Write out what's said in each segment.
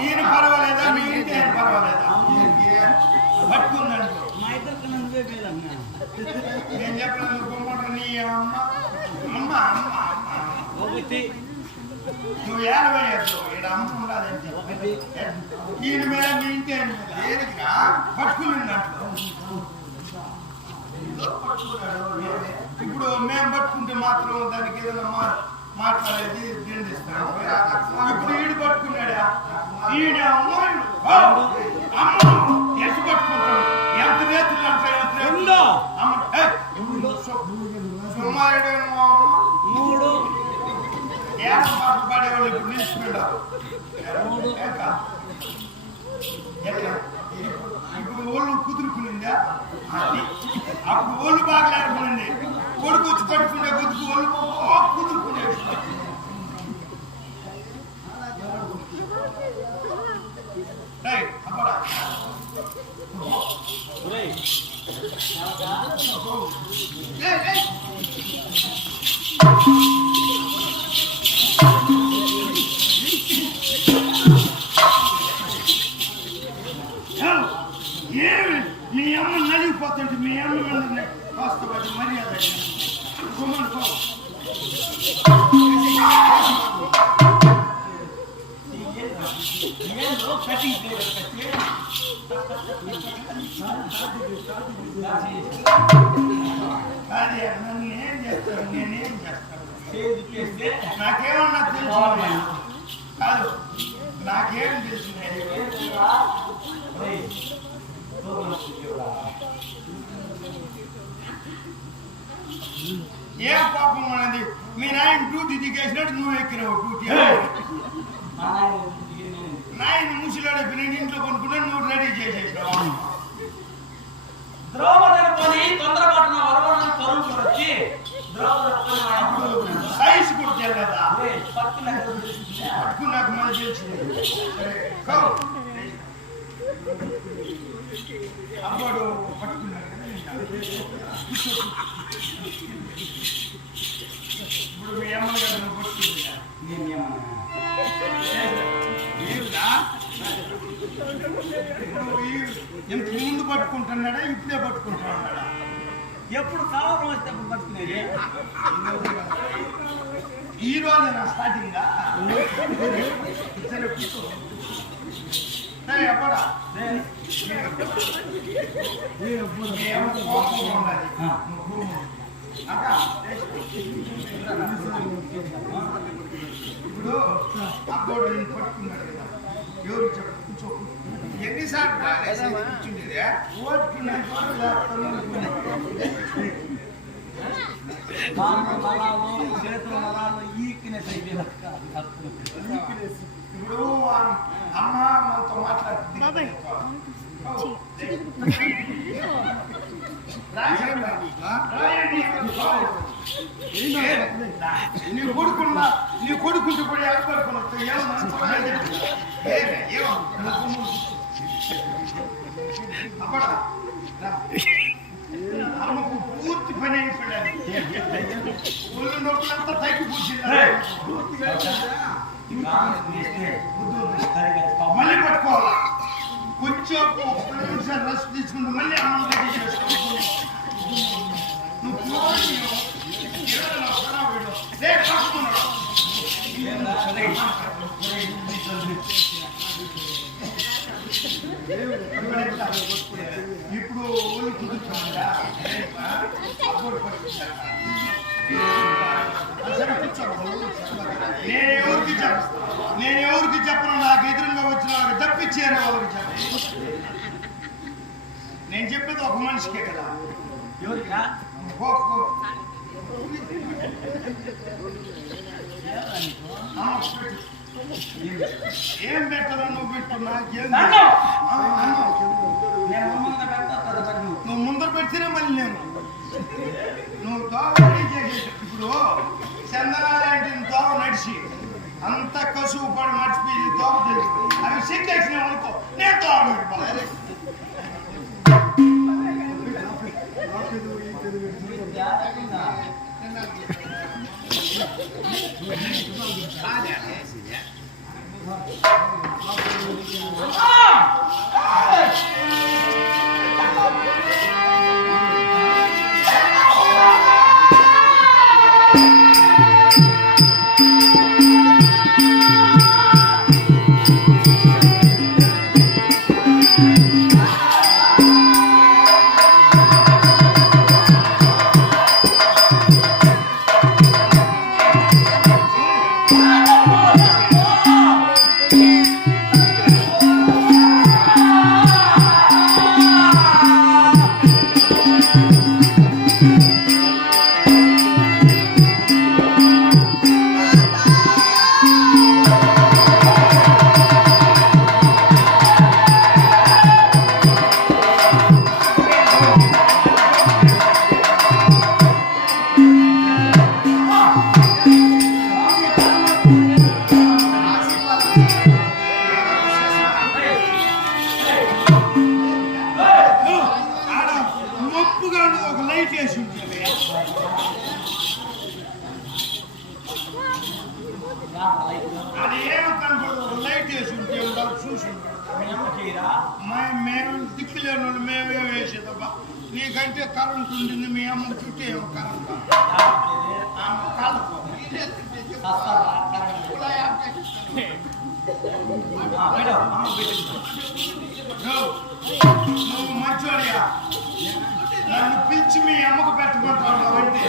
ఈయన పర్వాలేదా? మీ ఇంటి ఆయన పర్వాలేదా? పట్టుకుందండి. నువ్వే నేను గుమ్మట నీ అమ్మ ఒకటి. నువ్వు ఈయన మీద మీ ఇంటి ఆయన మీద ఇప్పుడు మేము పట్టుకుంటే మాత్రం దానికి ఏదైనా మాట్లాడేది ఇప్పుడు ఈడు పట్టుకున్నాడా? ఈడ అమ్మాయి అమ్మ! ఎంత పట్టుకుంటాడు? ఎంత రేతులు అంటే ఎంత రేతులు? రెండో. అమ్మ! ఏయ్, సుమారుడు మూడు. ఏం పాట పాడేవాళ్ళు ఇప్పుడు ఓళ్ళు కుదురుకునిందా? అప్పుడు ఓళ్ళు బాగలేకపోయింది కొడుకు వచ్చి పట్టుకునే కొడుకు ఓళ్ళు బాగా కుదురుకునే రైట్ అబ్బడా అదే నన్ను చేస్తాను నేనేం చేస్తాను నాకేమన్నా తెలుసు కాదు నాకేం తెలుసు ఏం పాపం అనేది? మీ నాయన డ్యూటీ దిగేసినట్టు నువ్వు ఎక్కినావు డ్యూటీ. నాయన నేను ముసిలాడే నేను ఇంట్లో కొనుక్కుంటే నువ్వు రెడీ చేసేసావు ద్రౌపదిని కొని తొందరపాటున వరవడిని పరువు చూడొచ్చి ద్రౌపదిని కొని మా ఇంట్లో ఉన్నాడు. సైజ్ కూడా తెలియదా ఒరేయ్, పట్టుకున్న ఎక్కడ తెలిసిందా? పట్టుకున్నాక మన తెలిసింది. అబ్బాడు పట్టుకున్నాడు కదా. ఇప్పుడు మీ అమ్మ నువ్వు నేనేమన్నా? ఏమిరా? ఇంత ముందు పట్టుకుంటున్నాడా ఇప్పుడే పట్టుకుంటున్నాడా? ఎప్పుడు కావడం వస్తే అప్పుడు పట్టుకునేది? ఈ రోజేనా స్టార్టింగ్ సరే కూర్చో ఇప్పుడు అబ్బోడు నేను పట్టుకున్నాడు కదా ఎవరు చెప్పు కూర్చో ఎన్నిసార్లు రాలేదు కూర్చుండేదే ఓట్టుకున్నాడు కాళ్ళు నరాలు, చేతుల నరాలు ఈకినెస్ అయిపోయిన ఇప్పుడు అప్పడా అమ్మకు పూర్తి పని అయిపోయాడు ఒళ్ళు నొప్పులంతా తగ్గిపోతుంది మళ్ళీ పట్టుకోవాలా కొంచెం ఒక్క నిమిషం రెస్ట్ తీసుకుంటూ మళ్ళీ అన్నం దగ్గర చేసుకోవాలి నువ్వు పోనీ, ఏదైనా వస్తారా ఇప్పుడు? సరే కూర్చో. నేను ఎవరికి చెప్ప నేను ఎవరికి చెప్పను నాకు ఎదురుగా వచ్చిన వాళ్ళకి తప్పించారు వాళ్ళకి చెప్పను నేను చెప్పేది ఒక మనిషికే కదా ఎవరికా. అమ్మ. ఏం పెట్టాలో నువ్వు పెట్టు. నువ్వు. ముందర పెట్టినా మళ్ళీ నేను. నువ్వు దోవ రెడీ చేసేసి ఇప్పుడు చందనాలాంటి దోవ నడిచి అంత కసువు పడి మర్చిపోయి దోవ అవి సిగ్గేసినావు అనుకో నేను దోవ జాగ్రత్తగా. Thank you. అది ఏమి కనపడదు లైట్ మేము దిక్కులేను మేమేం వేసేదబ్బా నీకంటే కరెంట్ ఉంటుంది మీ అమ్మ చుట్టూ ఏమో కరెంట్ నువ్వు మంచోడియా నన్ను పిలిచి మీ అమ్మకు పెట్టుకుంటావు అంటే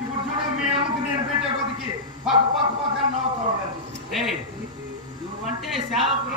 ఇప్పుడు చూడు మీ అమ్మకి నేను కొద్దికి పక్క పక్క పక్క నవ్వుతా ఉండాలి నువ్వంటే సేవకులు